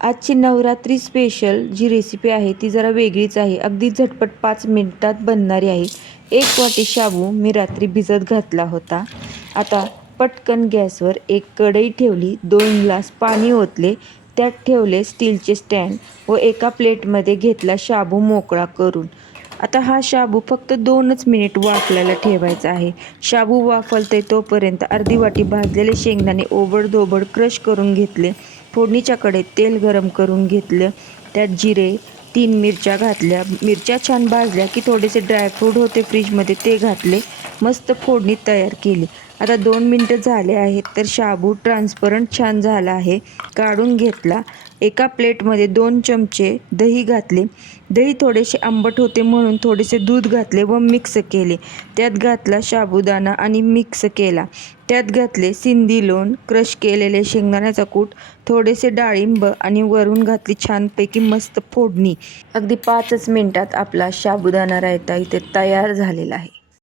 आजची नवरात्री स्पेशल जी रेसिपी आहे ती जरा वेगळीच आहे. अगदी झटपट 5 मिनिटात बनणारी आहे. 1 वाटी शाबू मी रात्री भिजत घातला होता. आता पटकन गॅसवर एक कढई ठेवली, 2 ग्लास पाणी ओतले, त्यात ठेवले स्टीलचे स्टँड व एका प्लेटमध्ये घेतला शाबू मोकळा करून. आता हा शाबू फक्त 2च मिनिट वाफलायला ठेवायचा आहे. शाबू वाफलते तोपर्यंत अर्धी वाटी भाजलेले शेंगदाणे ओबडधोबड क्रश करून घेतले. फोडणीच्या कढईत तेल गरम करून घेतलं. त्यात जिरे, 3 मिरच्या घातल्या. मिरच्या छान भाजल्या की थोडेसे ड्रायफ्रूट होते फ्रीजमध्ये ते घातले. मस्त फोडणी तयार केली. आता 2 मिनटं झाले आहेत तर शाबू ट्रान्सपरंट छान झाला आहे. काढून घेतला. एका प्लेटमध्ये 2 चमचे दही घातले. दही थोडेसे आंबट होते म्हणून थोडेसे दूध घातले व मिक्स केले. त्यात घातला साबुदाणा आणि मिक्स केला. त्यात घातले सिंधी लोण, क्रश केलेले शेंगदाण्याचा कूट, थोडेसे डाळिंब आणि वरून घातली छानपैकी मस्त फोडणी. अगदी 5च मिनिटात आपला साबुदाणा रायता इथे तयार झालेला आहे.